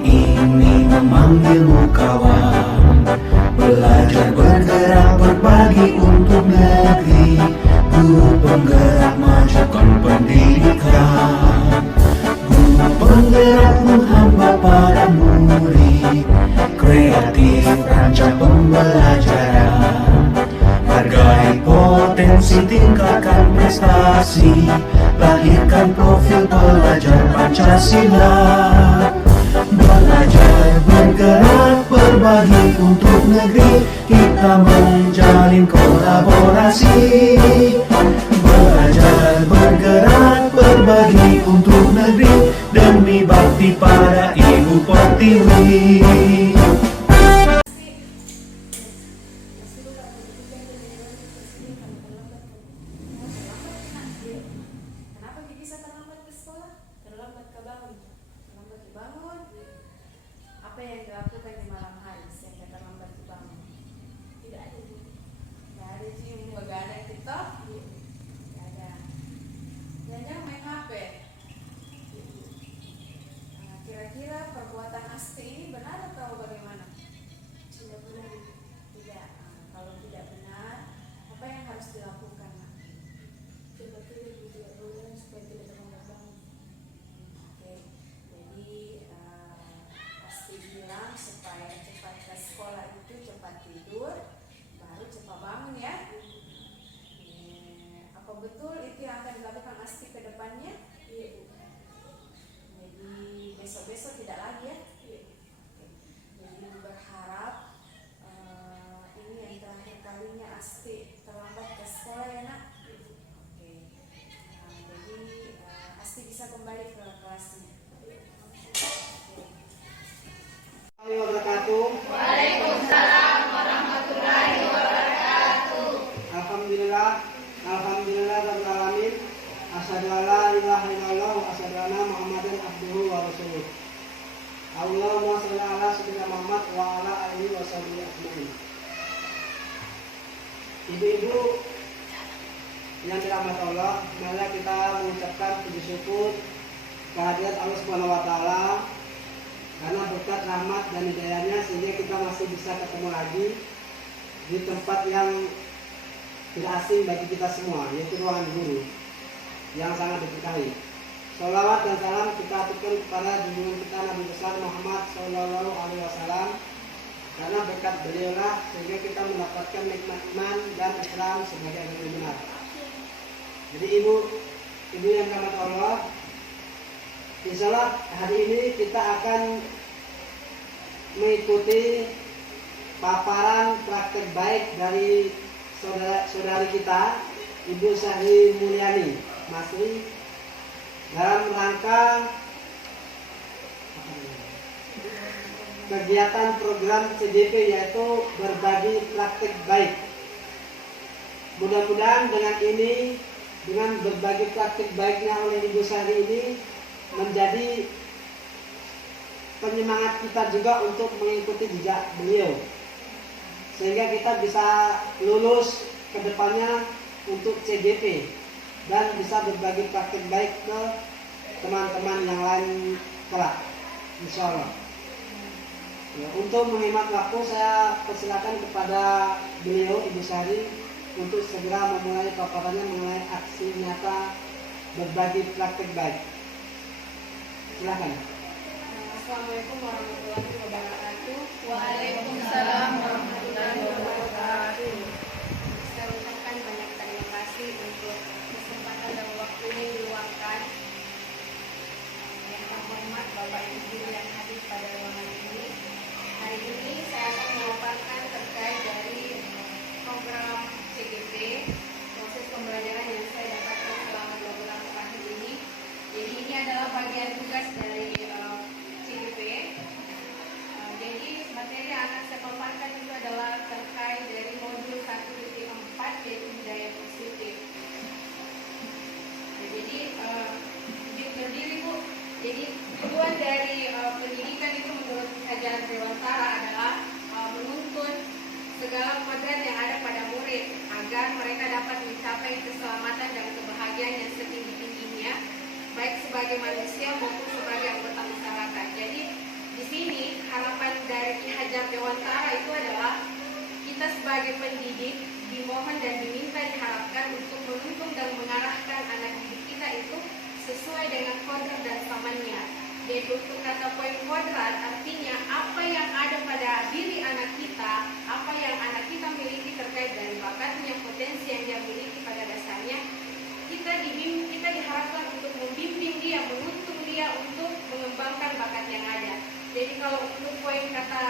ini memanggilmu kawan. Belajar bergerak berbagi untuk negeri, guru penggerak majukan pendidikan. Guru penggerak menghamba para murid, kreatif rancang pembelajaran. Hargai potensi, tingkatkan prestasi, lahirkan profil pelajar Pancasila. Belajar bergerak berbagi untuk negeri, kita menjalin kolaborasi. Belajar bergerak berbagi untuk negeri, demi bakti pada Ibu Pertiwi. Kenapa bisa terlambat ke sekolah? Terlambat ke bangun. Terlambat ke bangun. Apa yang dilakukan di malam hari sehingga terlambat ke bangun? Tidak ada. Tidak ada sih, nggak ada TikTok. Tidak ada. Jangan main HP. Kira-kira perbuatan Asti ini benar atau bagaimana? Tidak benar. Tidak. Kalau tidak benar, apa yang harus dilakukan? Supaya tidak terlambat bangun. Oke, jadi pasti bilang supaya cepat ke sekolah itu cepat tidur, baru cepat bangun ya. Apa betul itu yang akan dilakukan Asti ke depannya? Iya. Jadi besok-besok tidak lagi ya. Iya. Jadi berharap ini yang terakhir kalinya Asti terlambat ke sekolah ya nak. Asti bisa kembali ke kelasnya. Waalaikumsalam warahmatullahi wabarakatuh. Alhamdulillah rabbil alamin. Asyhadu an la ilaha illallah wa asyhadu anna Muhammadan abduhu wa rasuluh. Allahumma shalli ala sayyidina Muhammad wa ala alihi wa sahbihi ajmain. Ibu-ibu yang dirahmati Allah, marilah kita mengucapkan puji syukur kehadirat Allah Subhanahu wa taala karena berkat rahmat dan hidayahnya sehingga kita masih bisa ketemu lagi di tempat yang tidak asing bagi kita semua, yaitu ruangan guru yang sangat diberkahi. Sholawat dan salam kita aturkan kepada junjungan kita Nabi besar Muhammad Sallallahu Alaihi Wasallam, karena berkat beliaulah sehingga kita mendapatkan nikmat iman dan Islam sebagai agama yang benar. Jadi ibu yang dirahmati Allah, insyaallah hari ini kita akan mengikuti paparan praktek baik dari saudari kita Ibu Sahri Mulyani Masri dalam rangka kegiatan program CDP, yaitu berbagi praktek baik. Mudah-mudahan dengan berbagi praktik baiknya oleh Ibu Sari ini menjadi penyemangat kita juga untuk mengikuti jejak beliau, sehingga kita bisa lulus ke depannya untuk CGP dan bisa berbagi praktik baik ke teman-teman yang lain kelak, insya Allah. Ya, untuk menghemat waktu saya persilakan kepada beliau Ibu Sari untuk segera memulai paparannya mengenai aksi nyata berbagi praktik baik. Silakan. Assalamualaikum warahmatullahi wabarakatuh. Waalaikumsalam warahmatullahi wabarakatuh. Saya ucapkan banyak terima kasih untuk kesempatan dan waktu ini diluangkan. Yang terhormat Bapak Ibu yang hadir pada ruangan ini. Hari ini saya akan memaparkan terkait dari program CGP, proses pembelajaran yang saya dapatkan selama 2 bulan terakhir ini. Jadi ini adalah bagian tugas dari CGP. Jadi materi yang akan saya paparkan itu adalah terkait dari modul 1.4, yaitu budaya positif. Jadi berdiri Bu. Jadi tujuan dari pendidikan itu menurut ajaran Dewantara adalah menuntun segala kodrat yang ada pada murid agar mereka dapat mencapai keselamatan dan kebahagiaan yang setinggi-tingginya, baik sebagai manusia maupun sebagai anggota masyarakat. Jadi di kita sebagai pendidik dimohon dan diminta diharapkan untuk menuntun dan mengarahkan anak didik kita itu sesuai dengan kodrat dan zamannya. Jadi untuk kata poin kodrat artinya apa yang ada pada diri anak kita, apa yang anak kita miliki terkait dari bakatnya, potensi yang dia miliki pada dasarnya, kita diharapkan untuk membimbing dia, menuntun dia untuk mengembangkan bakat yang ada. Jadi kalau untuk poin kata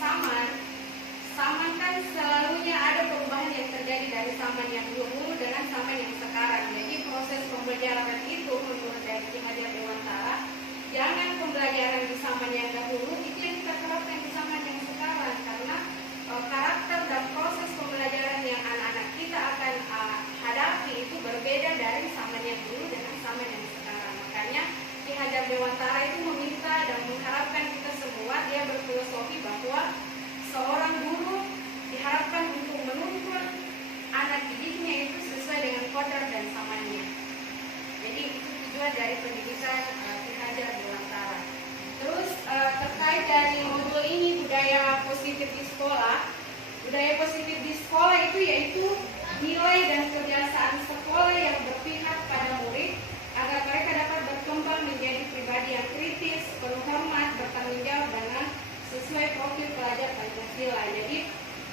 saman kan selalunya ada perubahan yang terjadi dari zaman yang dulu dengan zaman yang sekarang. Jadi proses pembelajaran itu menurut dari Ki Hajar Dewantara, jangan pembelajaran di zaman yang dahulu itu yang kita terapkan di zaman yang sekarang, karena karakter dan proses pembelajaran yang anak-anak kita akan hadapi itu berbeda dari zaman yang dulu dengan zaman yang sekarang. Makanya Ki Hajar Dewantara itu meminta dan mengharapkan kita semua, dia berfilosofi bahwa seorang guru diharapkan untuk menuntun anak didiknya itu sesuai dengan kodrat dan zamannya. Jadi itu tujuan dari pendidikan Ki Hajar Dewantara. Terus terkait dari modul ini budaya positif di sekolah. Budaya positif di sekolah itu yaitu nilai dan kebiasaan sekolah yang berpihak pada murid agar mereka dapat berkembang menjadi pribadi yang kritis, penuh hormat, bertanggung jawab dengan sesuai profil pelajar Pancasila. Jadi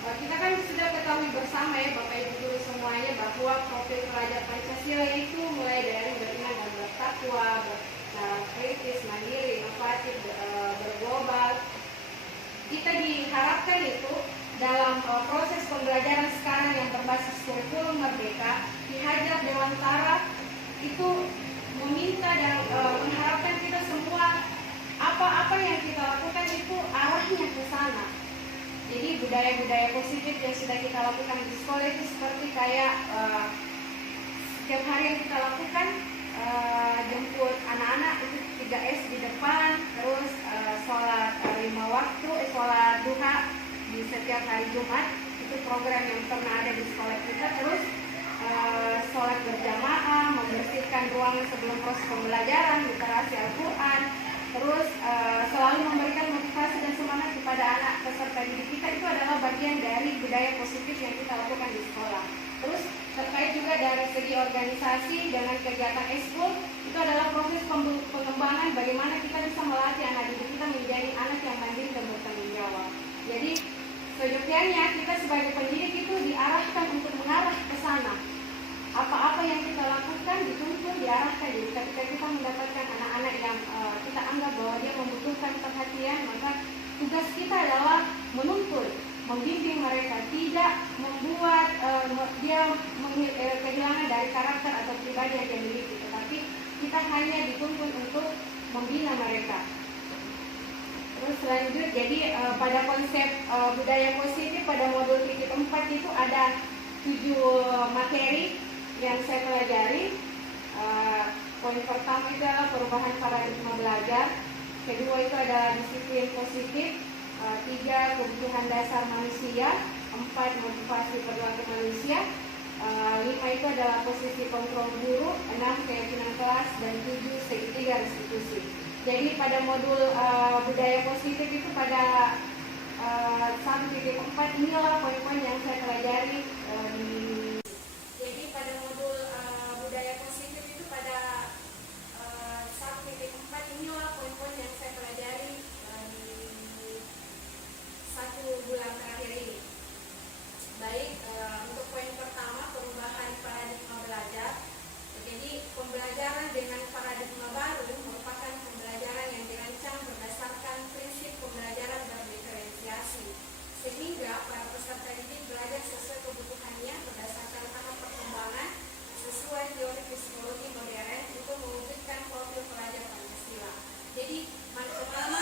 kita kan sudah ketahui bersama ya Bapak Ibu guru semuanya bahwa profil pelajar Pancasila itu mulai dari beriman dan bertakwa, kritis, mandiri, inovatif, berglobal. Kita diharapkan itu dalam proses pembelajaran sekarang yang berbasis kurikulum merdeka, Ki Hajar Dewantara itu meminta dan mengharapkan kita semua apa-apa yang kita lakukan itu arahnya ke sana. Jadi budaya-budaya positif yang sudah kita lakukan di sekolah itu seperti kayak setiap hari yang kita lakukan, jemput anak-anak itu 3S di depan, terus sholat 5 waktu, sholat duha di setiap hari Jumat, itu program yang pernah ada di sekolah kita. Terus sholat berjamaah, membersihkan ruangan sebelum proses pembelajaran, literasi Al-Quran. Terus selalu memberikan motivasi dan semangat kepada anak peserta didik kita, itu adalah bagian dari budaya positif yang kita lakukan di sekolah. Terus terkait juga dari segi organisasi dengan kegiatan ekskul, itu adalah proses pengembangan bagaimana kita bisa melatih anak didik kita menjadi anak yang mandiri dan bertanggung jawab. Jadi seyogyanya kita sebagai pendidik itu diarahkan untuk mengarah ke sana. Apa-apa yang kita lakukan dituntun, diarahkan. Jadi ketika kita mendapatkan anak-anak yang kita anggap bahwa dia membutuhkan perhatian, maka tugas kita adalah menuntun, membimbing mereka, tidak membuat dia kehilangan dari karakter atau pribadi yang dia miliki, tetapi kita hanya dituntun untuk membina mereka. Terus selanjutnya, jadi pada konsep budaya positif pada modul titik 4 itu ada 7 materi yang saya pelajari. Poin pertama itu adalah perubahan paradigma belajar. Kedua itu adalah disiplin positif. 3 kebutuhan dasar manusia. 4 motivasi perilaku manusia. 5 itu adalah posisi kontrol guru. 6 keyakinan kelas. Dan 7 segitiga restitusi. Jadi pada modul budaya positif itu pada 1.4 inilah poin-poin yang saya pelajari Jadi pada modul budaya positif itu pada 1.4 inilah poin-poin yang saya pelajari di 1 bulan terakhir ini. Baik, untuk poin pertama, perubahan paradigma belajar. Jadi pembelajaran dengan paradigma baru merupakan pembelajaran yang dirancang berdasarkan prinsip pembelajaran berdiferensiasi, sehingga para peserta didik belajar sesuai kebutuhannya berdasarkan tahap perkembangan sesuai teori psikologi modern untuk mewujudkan profil pelajar Pancasila. Jadi pengalaman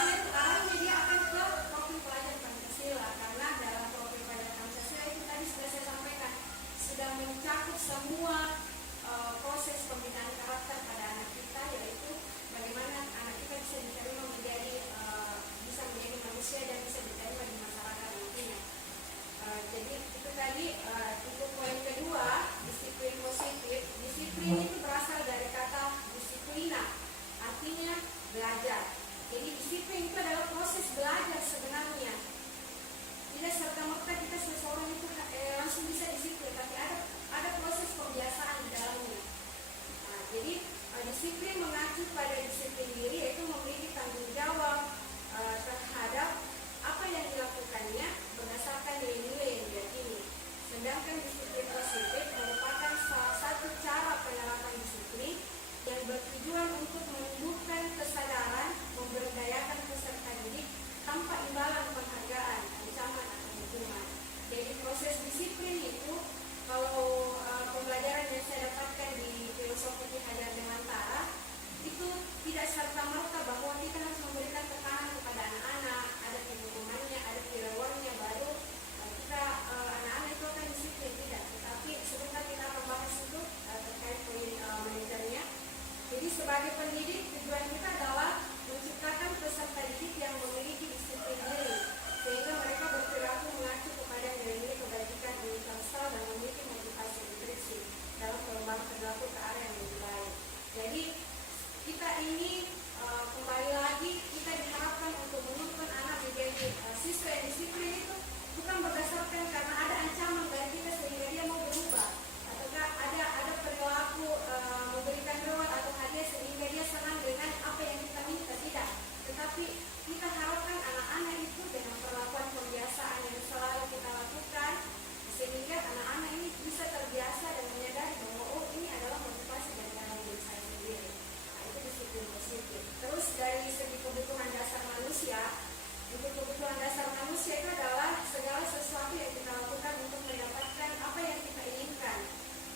tanpa imbalan penghargaan, ancaman atau hukuman. Jadi proses disiplin itu kalau pembelajaran yang saya dapatkan di filosofi Ki Hajar Dewantara itu tidak serta-merta bahwa kita harus memberikan tekanan kepada anak-anak, ada hukumannya, ada rewarnya, baru kita anak-anak itu akan disiplin, tidak. Tetapi sebentar kita akan bahas itu terkait poin manajernya. Jadi sebagai pendidik tujuan kita adalah menciptakan peserta didik yang memiliki disiplin diri sehingga mereka berperilaku mengacu kepada nilai-nilai kebajikan universal dan memiliki motivasi intrinsik dalam perubahan perilaku ke arah yang lebih baik. Jadi kita ini kembali lagi kita diharapkan untuk menuntun anak menjadi siswa yang disiplin itu bukan berdasarkan karena ada ancaman dari kita sehingga dia mau berubah, ataukah ada perilaku memberikan reward atau hadiah sehingga dia senang dengan apa yang kita minta, tidak. Tetapi kita harapkan anak-anak itu dengan perlakuan pembiasaan yang selalu kita lakukan sehingga anak-anak ini bisa terbiasa dan menyadari bahwa oh ini adalah motivasi dari dalam diri saya sendiri. Nah, itu disiplin positif. Terus dari segi kebutuhan dasar manusia, untuk kebutuhan dasar manusia itu adalah segala sesuatu yang kita lakukan untuk mendapatkan apa yang kita inginkan.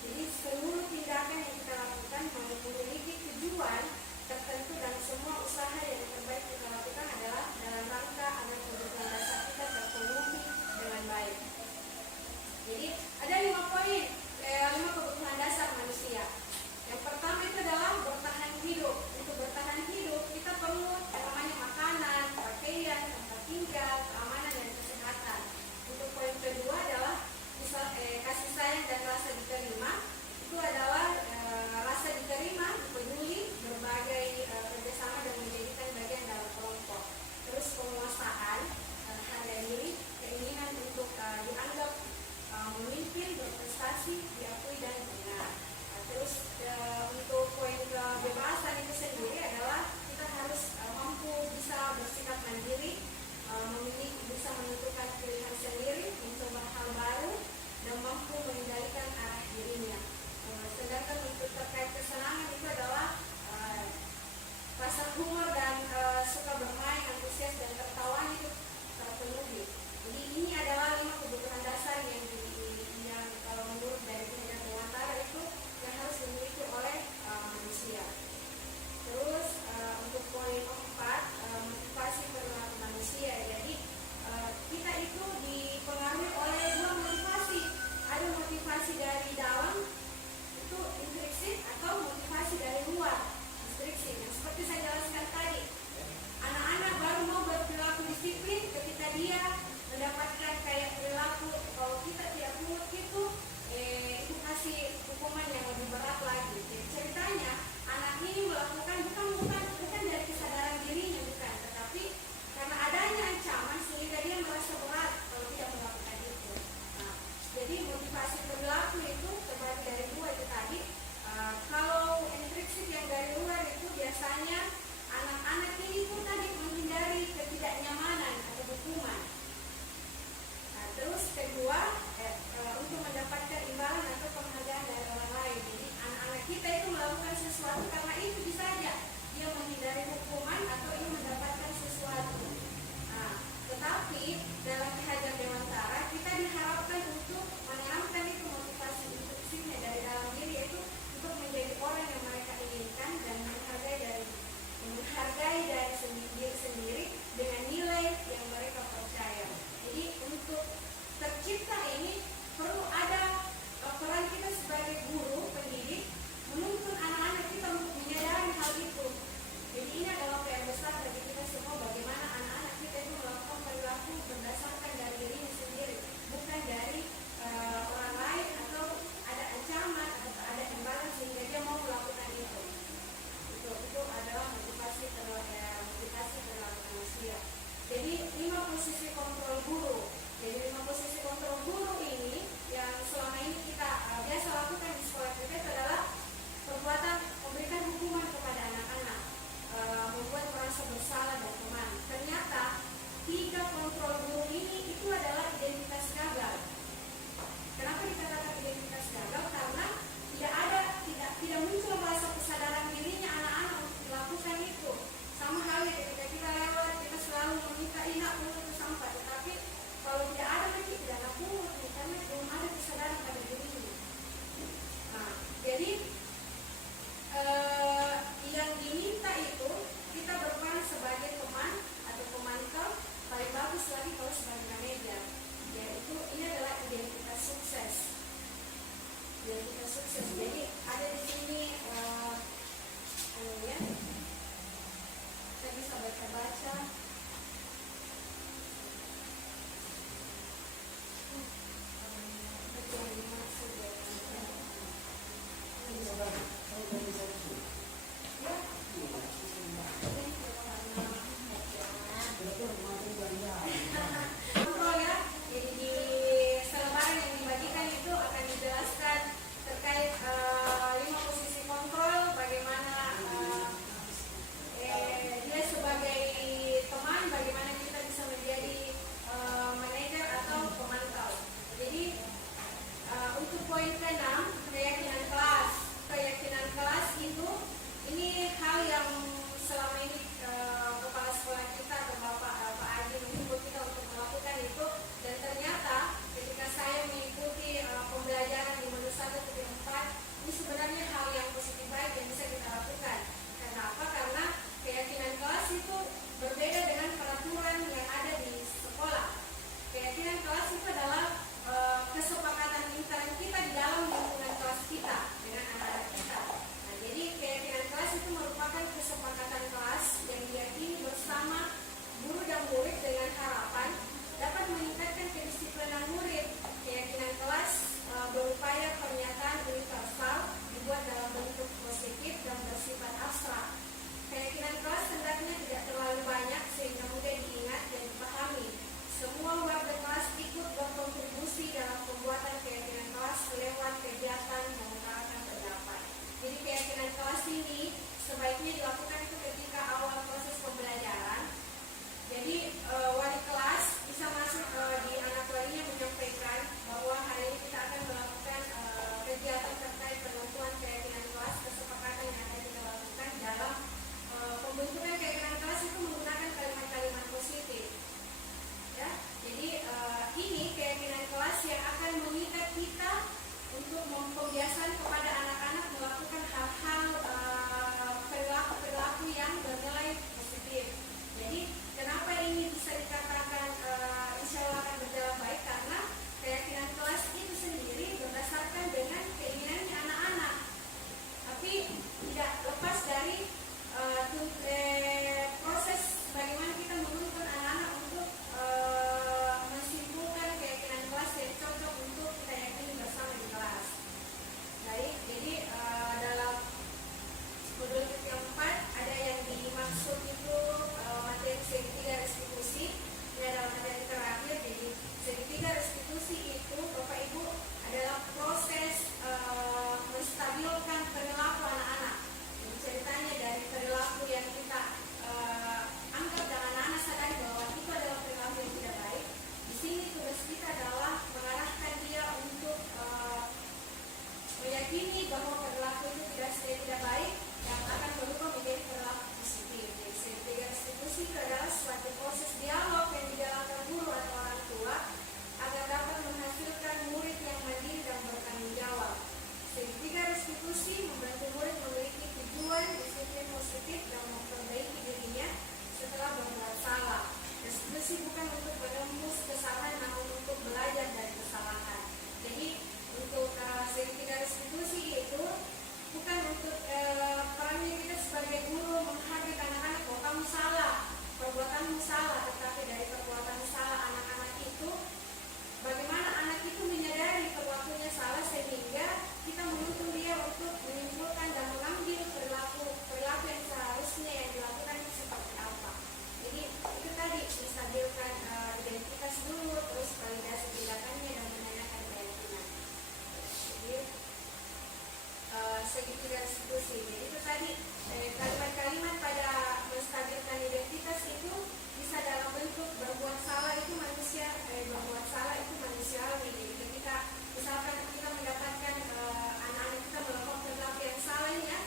Jadi seluruh tindakan yang kita lakukan memiliki tujuan tertentu dan semua usaha yang terbaik kita lakukan adalah dalam rangka agar kebutuhan dasar kita terpenuhi dengan baik. Jadi ada 5 poin, 5 kebutuhan dasar manusia. Yang pertama itu adalah bertahan hidup. Untuk bertahan hidup kita perlu namanya makanan, pakaian, tempat tinggal, keamanan dan kesehatan. Untuk poin kedua adalah kasih sayang dan rasa diterima. Itu adalah rasa diterima, peduli, berbagai kerjasama dan menjadikan bagian dalam kelompok. Terus penguasaan, harga diri, keinginan untuk dianggap memimpin, berprestasi, diakui dan benar. Terus untuk poin kebebasan itu sendiri adalah kita harus mampu bisa bersikap mandiri, bisa menentukan pilihan sendiri, mencoba hal baru, dan mampu mengendalikan arah dirinya. Sedangkan untuk terkait kesenangan itu adalah rasa humor dan suka bermain, antusias dan tertawa itu terpenuhi. Jadi ini adalah 5 kebutuhan dasar yang menurut dari Ki Hajar Dewantara itu yang harus dimiliki oleh manusia. Terus untuk poin 4, motivasi perilaku manusia. Jadi kita itu dipengaruhi oleh 2 motivasi. Ada motivasi dari dalam itu intrinsik atau motivasi dari luar intrinsik. Yang seperti saya jelaskan tadi, anak-anak baru mau berperilaku disiplin ketika dia mendapatkan kayak perilaku kalau kita tidak pungut itu kasih hukuman yang lebih berat lagi. Jadi ceritanya anak ini melakukan bukan dari kesadaran dirinya, bukan, tetapi karena adanya ancaman sehingga dia merasa berat kalau tidak melakukan itu. Nah, jadi motivasi perilaku itu terbagi dari 2 itu tadi. Kalau intrinsik yang dari luar itu biasanya anak-anak ini pun tadi menghindari ketidaknyamanan atau hukuman. Nah, terus kedua untuk mendapatkan imbalan atau penghargaan dari orang lain. Jadi anak-anak kita itu melakukan sesuatu karena itu bisa saja dia menghindari hukuman atau ingin mendapatkan sesuatu. Nah, tetapi dalam Ki Hajar Dewantara kita diharapkan untuk menanamkan itu motivasi intrinsik dari dalam diri, yaitu untuk menjadi orang yang mereka inginkan dan menghargai dari diri sendiri dengan nilai yang mereka percaya. Jadi untuk tercipta ini perlu ada peran kita sebagai guru, pendidik, menuntun anak-anak kita untuk menyadari hal itu. Jadi ini adalah PR besar bagi kita semua, bagaimana anak-anak kita itu melakukan perilaku berdasarkan dari dirinya sendiri, bukan dari orang lain atau ada ancaman atau ada imbalan sehingga dia mau melakukan itu. Itu adalah motivasi perilaku manusia. Jadi 5 posisi kontrol guru. Jadi 5 posisi kontrol guru ini yang selama ini kita biasa lakukan di sekolah kita itu adalah perbuatan memberikan hukuman kepada anak-anak, membuat merasa bersalah dan teman. Ternyata 3 kontrol guru ini itu adalah identitas gagal. Kenapa dikatakan identitas gagal? Karena tidak muncul rasa kesadaran dirinya anak-anak untuk melakukan itu. Sama halnya ketika kita lewat, kita selalu meminta, nak bukan untuk menembus kesalahan, namun untuk belajar dari kesalahan. Jadi untuk segitiga restitusi itu bukan untuk perannya kita sebagai guru menghargai anak-anak, oh kamu salah, perbuatanmu salah, tetapi dari perbuatan salah anak-anak itu, bagaimana anak itu menyadari perilakunya salah sehingga kita menuntun dia untuk menyimpulkan dan mengambil perilaku yang seharusnya yang dilakukan itu seperti apa. Jadi itu tadi menstabilkan identitas dulu, terus validasi tindakannya dan menanyakan keyakinan. Jadi segitiga restitusi. Jadi itu tadi kalimat-kalimat pada menstabilkan identitas itu bisa dalam bentuk berbuat salah itu manusia, berbuat salah itu manusiawi. Jadi ketika misalkan kita mendapatkan anak-anak kita melakukan perilaku yang salah ini ya,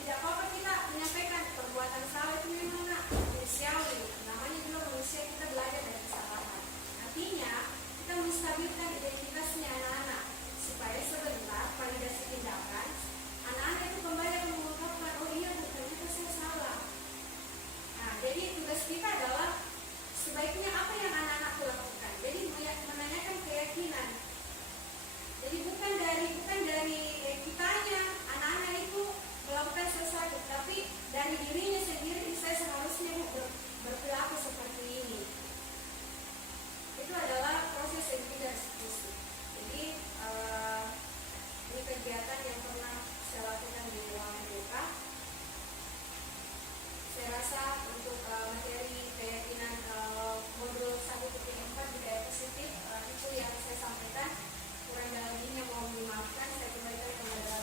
tidak apa-apa kita menyampaikan perbuatan salah itu memang manusiawi. Namanya juga manusia, kita belajar dari kesalahan. Artinya kita menstabilkan identitasnya anak-anak supaya sebentar validasi tindakan anak-anak itu kembali akan mengungkapkan, oh iya ternyata saya salah. Nah, jadi tugas kita adalah sebaiknya apa yang anak-anak lakukan. Jadi menanyakan keyakinan. Jadi bukan dari kitanya anak-anak itu melakukan sesuatu, tapi dari dirinya sendiri saya seharusnya berperilaku seperti ini. Itu adalah proses segitiga restitusi. Jadi ini kegiatan yang pernah saya lakukan di ruang BK. Saya rasa untuk materi keyakinan modul 1.4 budaya positif itu yang saya sampaikan. Kurang dan lebihnya mohon dimaafkan. Saya kembalikan kepada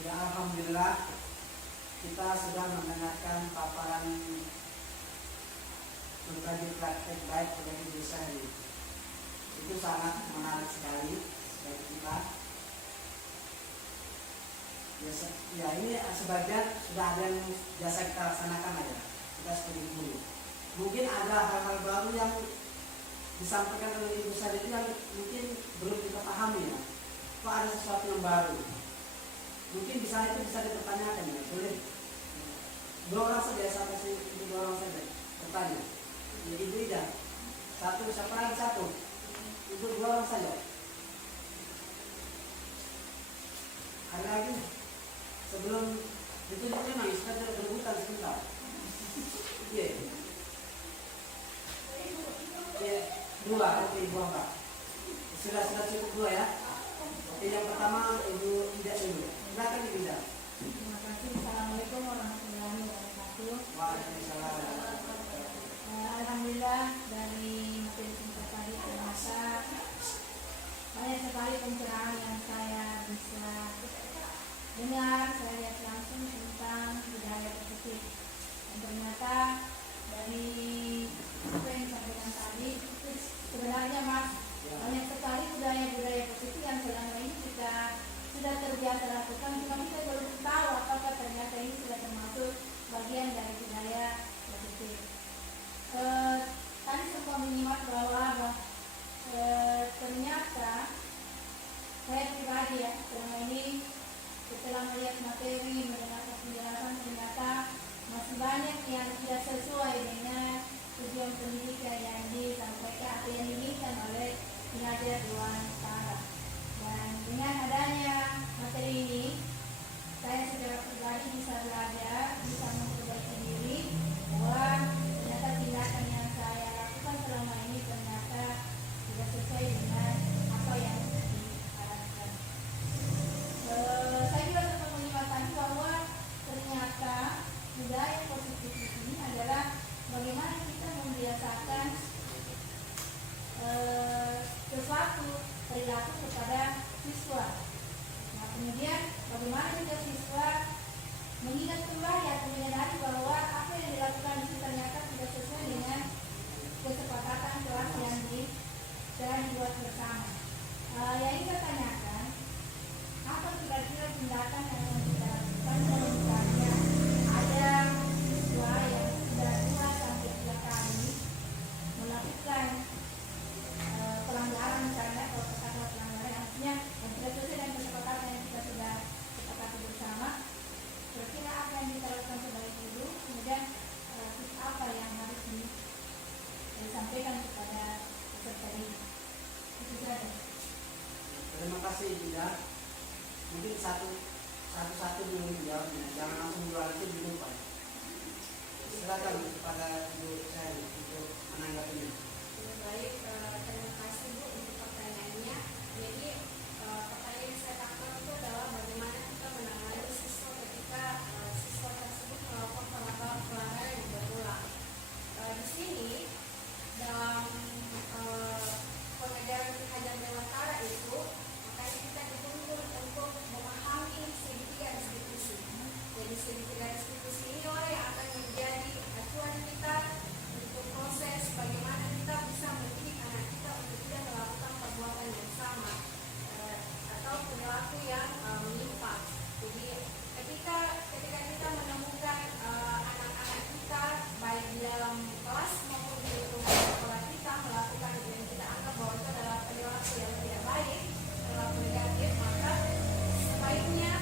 Ya, alhamdulillah kita sudah mendengarkan paparan berbagi praktek baik bagi desa ini. Itu sangat menarik sekali bagi kita. Ya ini sebagian sudah ada yang biasa kita laksanakan aja. Kita sebagai guru. Mungkin ada hal-hal baru yang disampaikan oleh Ibu Sari itu yang mungkin belum kita pahami ya. Kok ada sesuatu yang baru? Mungkin bisa dipertanyakan ya. Boleh. 2 orang saja sampai sini, 2 orang saja bertanya. Jadi Ibu Ida, siapa lagi 1? Ibu 2 orang saja. Ada lagi? Sebelum itu memang kita tidak berebutan sebentar. Iya. Ya, 2, oke Ibu Angka. Sudah cukup 2 ya. Oke, yang pertama Ibu Ida dulu. Silakan Ibu Ida. Terima kasih. Assalamualaikum warahmatullahi wabarakatuh. Waalaikumsalam. Alhamdulillah dari materi singkat tadi ternyata banyak sekali pencerahan yang saya bisa dengar, saya lihat langsung tentang budaya positif. Dan ternyata dari apa yang disampaikan tadi itu sebenarnya Mas banyak sekali budaya-budaya positif yang selama ini kita sudah terbiasa lakukan, cuma kita belum tahu apakah ternyata ini sudah termasuk bagian dari budaya positif. Tadi sempat menyimak bahwa ternyata saya pribadi ya selama ini setelah melihat materi, mendengarkan penjelasan, ternyata masih banyak yang tidak sesuai dengan tujuan pendidikan yang disampaikan atau yang diinginkan oleh Pengajar Dewantara. Dan dengan adanya materi ini, saya secara pribadi bisa belajar, bisa memperbaiki diri bahwa ternyata tindakan yang saya lakukan selama ini ternyata tidak sesuai dengan apa yang diharapkan. Saya juga sempat menyimak tadi bahwa ternyata budaya positif ini adalah bagaimana kita membiasakan sesuatu perilaku kepada siswa. Nah, kemudian bagaimana juga siswa mengingat kembali atau menyadari bahwa apa yang dilakukan itu ternyata tidak sesuai dengan kesepakatan kelas yang telah dibuat bersama. Yang ingin saya tanyakan, apa kira-kira tindakan yang akan kita lakukan kalau misalnya ada siswa yang sudah 2 sampai 3 kali melakukan pelanggaran, misalnya kalau kata pelanggaran artinya yang tidak sesuai dengan kesepakatan yang kita sudah sepakati bersama. ibadah. Terima kasih Bunda. Mungkin satu-satu dulu menjawabnya, jangan langsung dua itu dulu Pak. Silakan kepada Ibu saya untuk menanggapinya. Baik, terima kasih Bu untuk pertanyaannya. Jadi pertanyaan yang saya tangkap itu adalah bagaimana kita menangani siswa ketika siswa tersebut melakukan pelanggaran yang berulang. Di sini dalam pengajaran pengajaran dewantara itu, makanya kita dituntut untuk memahami segitiga restitusi. Jadi segitiga restitusi inilah yang akan menjadi acuan kita untuk proses bagaimana kita bisa mendidik anak kita untuk tidak melakukan perbuatan yang sama atau perilaku yang menyimpang. Jadi ketika kita menemukan anak-anak kita baik di dalam kelas maupun di lingkungan sekolah kita melakukan yang kita anggap bahwa itu adalah perilaku yang tidak baik, perilaku negatif, maka sebaiknya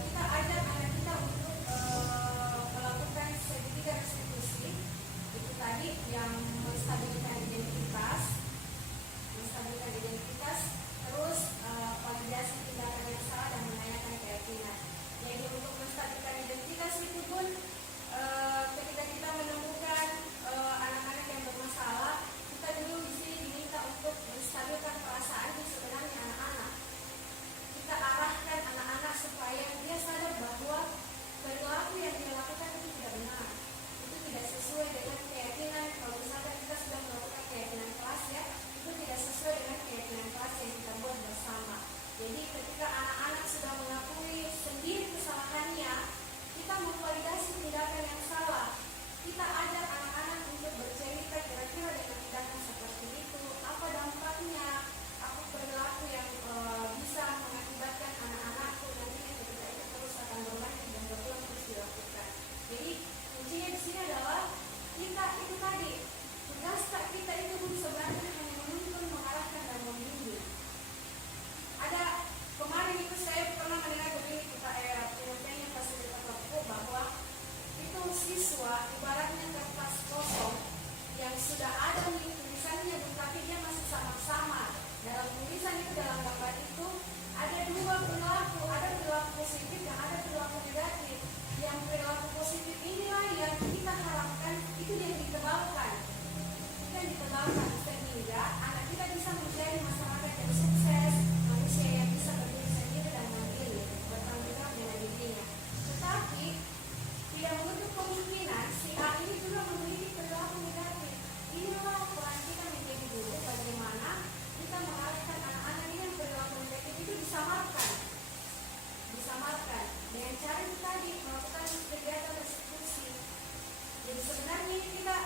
kita ajak anak kita untuk melakukan segitiga restitusi. Itu tadi yang menstabilkan identitas, terus validasi tindakan yang salah dan menanyakan keyakinan. Jadi untuk menstabilkan identitas itu pun ketika kita menemukan anak-anak yang bermasalah, kita dulu di sini diminta untuk menstabilkan perasaan yang sebenarnya anak-anak. Kita arahkan anak-anak supaya dia sadar bahwa perilaku yang dia lakukan itu tidak benar, itu tidak sesuai dengan keyakinan. Kalau misalkan kita sudah melakukan keyakinan kelas ya, itu tidak sesuai dengan keyakinan kelas yang kita buat bersama. Jadi ketika anak-anak sudah mengakui sendiri kesalahannya, kita memvalidasi tindakan yang salah. Kita ajak anak-anak untuk bercerita kira-kira dengan tindakan seperti itu, apa dampaknya, apa perilaku yang bisa mengakibatkan anak-anakku nantinya ketika itu terus akan berlanjut dan berulang terus dilakukan. Jadi kuncinya di sini adalah kita itu tadi, tugas kita itu pun sebenarnya hanya menuntun, mengarahkan dan membimbing. Ada kemarin itu saya pernah mendengar begini kita penyampaiannya Fasilitator Papua bahwa itu siswa ibaratnya kertas kosong yang sudah ada nih tulisannya tapi dia masih sama-sama. Dalam tulisan itu, dalam gambar itu ada dua perilaku, ada perilaku positif dan ada perilaku negatif. Yang perilaku positif inilah yang kita harapkan itu yang ditebalkan. Sehingga anak kita bisa menjadi masyarakat yang sukses, manusia yang bisa berdiri sendiri dan mandiri, bertanggung jawab dengan dirinya. Tetapi tidak menutup kemungkinan si A ini juga memiliki perilaku negatif. Inilah peran kita menjadi guru, bagaimana kita mengarahkan anak-anak ini yang perilaku negatif itu disamarkan dengan cara itu tadi melakukan kegiatan restitusi. Jadi sebenarnya kita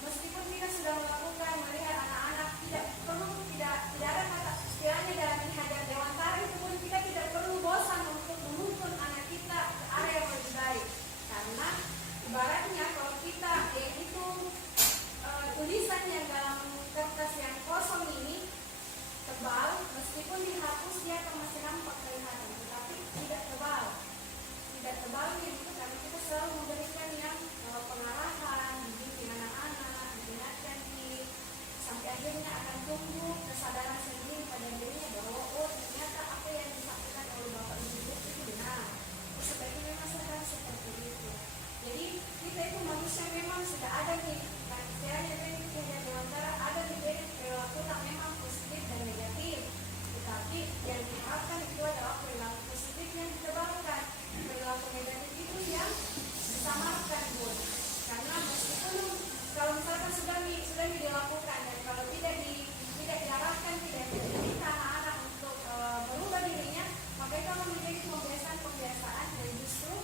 meskipun kita sudah melakukan melihat anak-anak tidak ada kata istilahnya dalam menghadap dewantara itu pun kita tidak perlu bosan untuk menuntun anak kita ke arah yang lebih baik, karena ibaratnya kalau kita itu tulisan yang dalam kertas yang kosong ini tebal, meskipun dihapus dia akan masih nampak kelihatan, tetapi tidak tebal gitu, karena kita selalu memberikan yang pengarahan, dibimbing anak-anak, diingatkan sampai akhirnya akan tumbuh kesadaran sendiri pada dirinya bahwa ternyata apa yang disampaikan oleh Bapak Ibu itu benar. Sebaiknya memang sekarang seperti itu. Jadi kita itu manusia memang sudah ada nih, kan istilahnya itu yang dewantara ada di diri perilaku yang memang positif dan negatif. Tetapi yang diharapkan itu adalah perilaku positif yang ditebalkan, perilaku negatif itu yang disamarkan pun. Karena meskipun kalau misalkan sudah dilakukan dan kalau tidak diarahkan, tidak dididik anak-anak untuk merubah dirinya, maka itu akan menjadi kebiasaan dan justru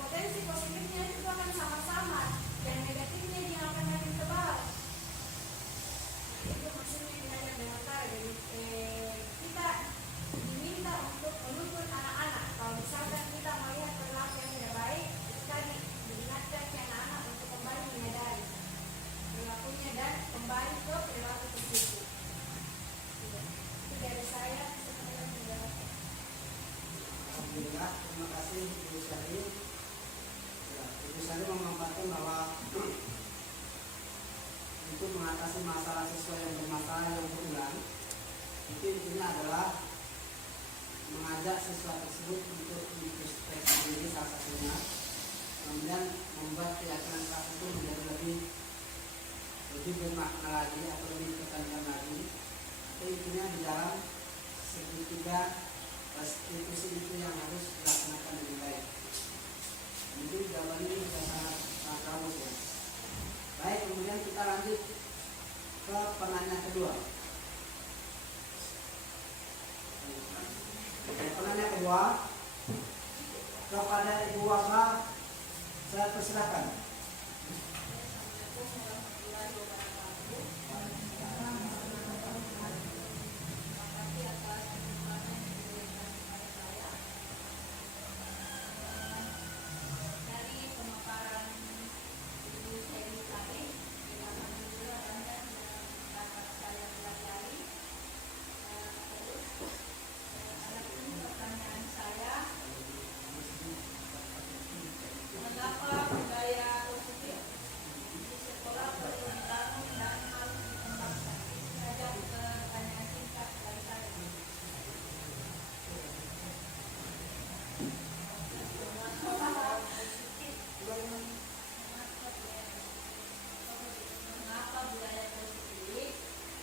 potensi positifnya itu akan sama-sama dan negatifnya dia akan makin tebal. Itu maksudnya kita dewantara. Jadi kita diminta untuk menuntun anak-anak. Kalau misalkan kita melihat perilaku yang tidak baik, itu tadi diingatkan ke anak-anak untuk kembali menyadari perilakunya dan kembali ke perilaku positif. Itu dari saya. Alhamdulillah, terima kasih Ibu Syari. Ibu Syari memaparkan bahwa di untuk mengatasi masalah siswa yang bermasalah yang berulang. Itu intinya adalah mengajak siswa tersebut untuk introspeksi diri salah satunya, kemudian membuat keyakinan kelas itu menjadi lebih bermakna lagi atau lebih ditekankan lagi. Itu intinya di dalam segitiga restitusi itu yang harus dilaksanakan dengan baik. Mungkin jawaban ini sudah sangat bagus ya. Baik, kemudian kita lanjut ke penanya kedua. Penanya kedua kepada Ibu Waka, saya persilakan. Dari pemaparan Ibu Seri tadi, yang alhamdulillah banyak yang dapat saya pelajari. Terus ada pun pertanyaan saya, mengapa budaya positif di sekolah perlu dibangun dan harus dikembangkan? Itu saja pertanyaan singkat dari saya. Mengapa budaya positif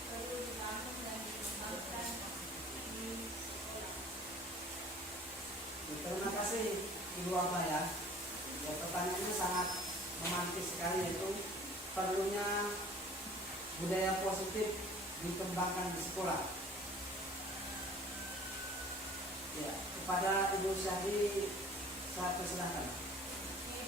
perlu dibangun dan dikembangkan di sekolah? Terima kasih Ibu Waka ya. Ya, pertanyaannya sangat romantis sekali, yaitu perlunya budaya positif dikembangkan di sekolah. Ya, kepada Ibu Syahdi saya persilakan.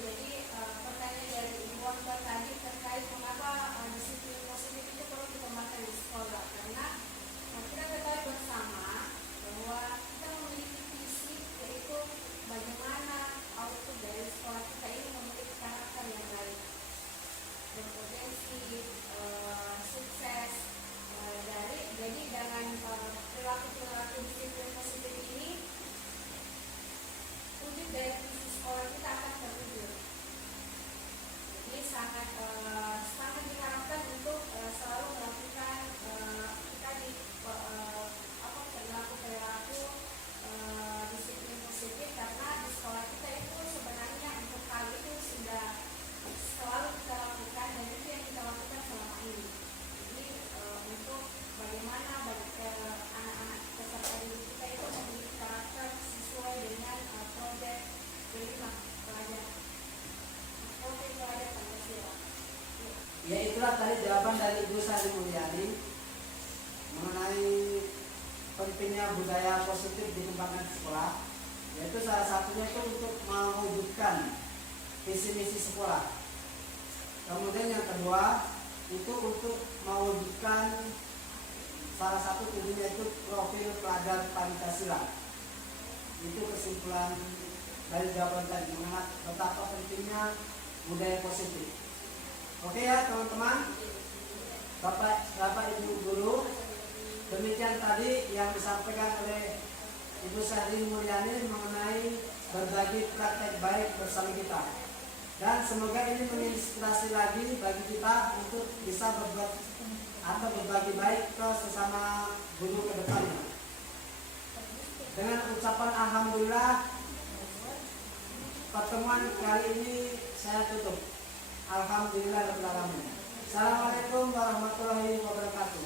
Jadi pertanyaan dari Ibu Waka tadi terkait mengapa disiplin positif itu perlu dikembangkan di sekolah, karena kita ketahui bersama bahwa kita memiliki visi, yaitu bagaimana output dari sekolah kita ini memiliki karakter yang baik, berpotensi sukses. Jadi dengan perilaku disiplin positif ini, wujud dari visi sekolah kita akan terwujud. Jadi sangat diharapkan untuk selalu melakukan kita di perilaku disiplin positif, karena di sekolah kita itu sebenarnya untuk hal itu sudah selalu kita lakukan dan itu yang kita lakukan selama ini. Jadi untuk bagaimana anak-anak peserta didik kita itu memiliki karakter sesuai dengan proyek kelima pelajar Pancasila. Ya, itulah tadi jawaban dari Ibu Sari Mulyani mengenai pentingnya budaya positif dikembangkan di sekolah, yaitu salah satunya itu untuk mewujudkan visi misi sekolah. Kemudian yang kedua itu untuk mewujudkan salah satu tujuannya itu profil pelajar Pancasila. Itu kesimpulan dari jawaban tadi, mengenai betapa pentingnya budaya positif. Oke ya teman-teman, Bapak Ibu Guru, demikian tadi yang disampaikan oleh Ibu Syahdi Mulyani mengenai berbagi praktek baik bersama kita. Dan semoga ini menginspirasi lagi bagi kita untuk bisa berbuat atau berbagi baik ke sesama guru ke depannya. Dengan ucapan alhamdulillah, pertemuan kali ini saya tutup. Alhamdulillah rabbil alamin. Assalamualaikum warahmatullahi wabarakatuh.